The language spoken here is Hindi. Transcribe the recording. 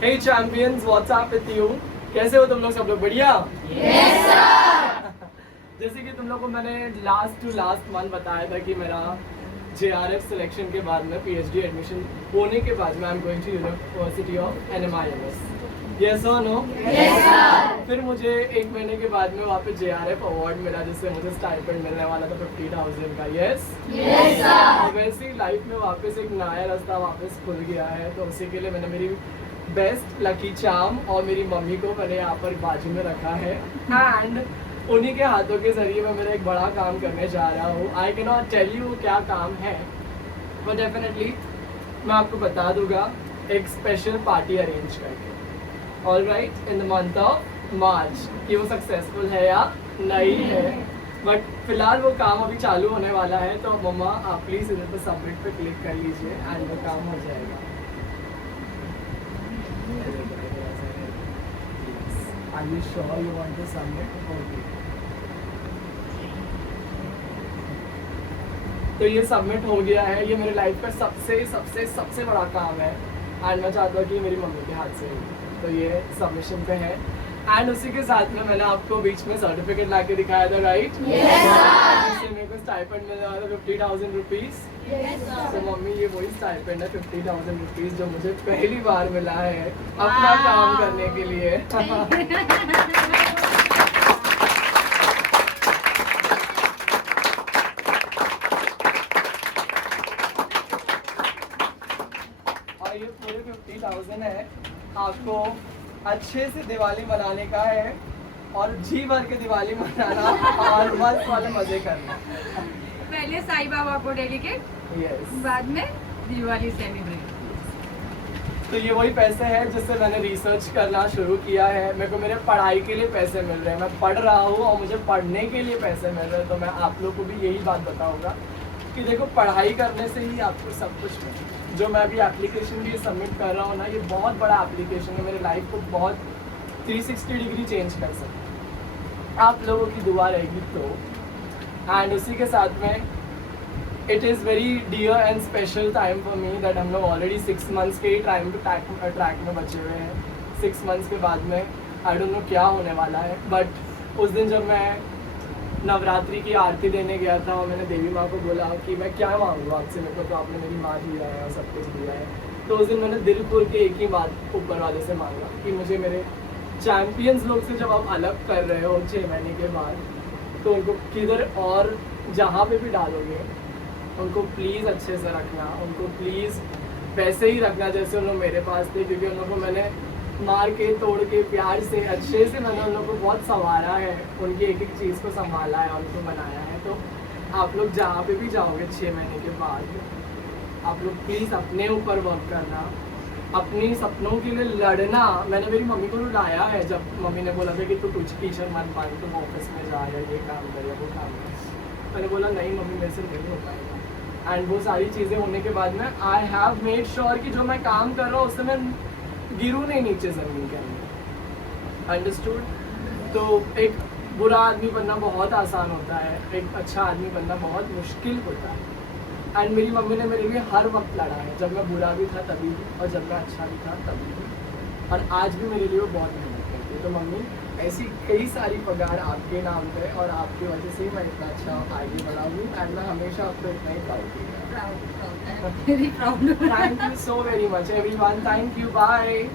Hey champions, what's up with you. कैसे हो तुम लोग सब लोग? बढ़िया। Yes sir. जैसे कि तुम लोग को मैंने लास्ट मंथ बताया था कि मेरा JRF सिलेक्शन के बाद में PhD एडमिशन होने के बाद में I am going to university of NMIMS। Yes और नो? Yes sir. फिर मुझे 1 महीने के बाद में वहाँ पे JRF अवार्ड मिला, जिससे मुझे स्टाइपेंड मिलने वाला था 50,000 का। Yes yes sir. वैसे ही लाइफ में वापस एक नया रास्ता वापस खुल गया है, तो उसी के लिए मैंने मेरी बेस्ट लकी चार्म और मेरी मम्मी को मैंने यहाँ पर बाजू में रखा है एंड उन्हीं के हाथों के जरिए मैं मेरा एक बड़ा काम करने जा रहा हूँ। I can not tell you क्या काम है, बट डेफिनेटली मैं आपको बता दूंगा एक स्पेशल पार्टी अरेंज करके। All right, in the month of March. कि वो सक्सेसफुल है या नहीं है, बट फिलहाल वो काम अभी चालू होने वाला है। तो मम्मा आप प्लीज़ इधर पर सबमिट पे क्लिक कर लीजिए एंड वो काम हो जाएगा। Are you sure you want to submit? Okay. तो ये सबमिट हो गया है। ये मेरे लाइफ का सबसे बड़ा काम है एंड मैं चाहता हूँ कि मेरी मम्मी के हाथ से हो। तो ये सबमिशन पे है एंड उसी के साथ में मैंने आपको बीच में सर्टिफिकेट ला के दिखाया था, राइट? जिससे मेरे को स्टाइपेंड मिल रहा था 50,000 रुपीज़। तो मम्मी ये वही स्टाइपेंड है 50,000 रुपीज़ जो मुझे पहली बार मिला है अपना काम करने के लिए। और ये पूरे 50,000 है, आपको अच्छे से दिवाली मनाने का है और जी भर के दिवाली मनाना और मस्त वाले मजे करना। पहले साईं बाबा को डेडिकेट, यस। बाद में दिवाली सेलिब्रेट। तो ये वही पैसे हैं जिससे मैंने रिसर्च करना शुरू किया है। मेरे को मेरे पढ़ाई के लिए पैसे मिल रहे हैं, मैं पढ़ रहा हूँ और मुझे पढ़ने के लिए पैसे मिल रहे हैं। तो मैं आप लोग को भी यही बात बताऊंगा कि देखो, पढ़ाई करने से ही आपको सब कुछ मिले। जो मैं अभी एप्लीकेशन भी सबमिट कर रहा हूँ ना, ये बहुत बड़ा एप्लीकेशन है, मेरे लाइफ को बहुत 360 डिग्री चेंज कर सकता है, आप लोगों की दुआ रहेगी तो। एंड उसी के साथ में it is very dear and special time for me that हम लोग ऑलरेडी 6 मंथ्स के ही टाइम टू ट्रैक में बचे हुए हैं। 6 मंथ्स के बाद में आई डोंट नो क्या होने वाला है, बट उस दिन जब मैं नवरात्रि की आरती देने गया था और मैंने देवी माँ को बोला कि मैं क्या मांगूँ आपसे, मेरे को तो आपने मेरी माँ दिया है और सब कुछ दिया है। तो उस दिन मैंने दिल खोल के एक ही बात ऊपर वाले से मांगा कि मुझे मेरे चैम्पियंस लोग से जब आप अलग कर रहे हो 6 महीने के बाद, तो उनको किधर और जहाँ पे भी डालोगे उनको प्लीज़ अच्छे से रखना, उनको प्लीज़ वैसे ही रखना जैसे उन लोग मेरे पास थे, क्योंकि उन लोगों को मैंने मार के तोड़ के प्यार से अच्छे से मैंने उन लोगों को बहुत संवारा है, उनकी एक एक चीज़ को संभाला है, उनको बनाया है। तो आप लोग जहाँ पे भी जाओगे 6 महीने के बाद, आप लोग प्लीज़ अपने ऊपर वर्क करना, अपनी सपनों के लिए लड़ना। मैंने मेरी मम्मी को रुलाया है जब मम्मी ने बोला था कि तू कुछ टीचर मत बन, तुम ऑफिस में जा या ये काम कर या वो काम कर। मैंने बोला नहीं मम्मी, मेरे से नहीं हो पाएगा। एंड वो सारी चीज़ें होने के बाद में आई हैव मेड श्योर कि जो मैं काम कर रहा हूँ उससे मैं गिरूँ नहीं नीचे ज़मीन के अंदर। अंडरस्टूड? तो एक बुरा आदमी बनना बहुत आसान होता है, एक अच्छा आदमी बनना बहुत मुश्किल होता है। एंड मेरी मम्मी ने मेरे लिए हर वक्त लड़ा है, जब मैं बुरा भी था तभी भी और जब मैं अच्छा भी था तभी भी, और आज भी मेरे लिए वो बहुत मेहनत करती है। तो मम्मी, ऐसी कई सारी पगार आपके नाम पे और आपकी वजह से ही मैं इतना अच्छा आगे बढ़ा हूँ एंड मैं हमेशा आपको इतना ही proud very proud. Thank you so very much everyone, thank you, bye.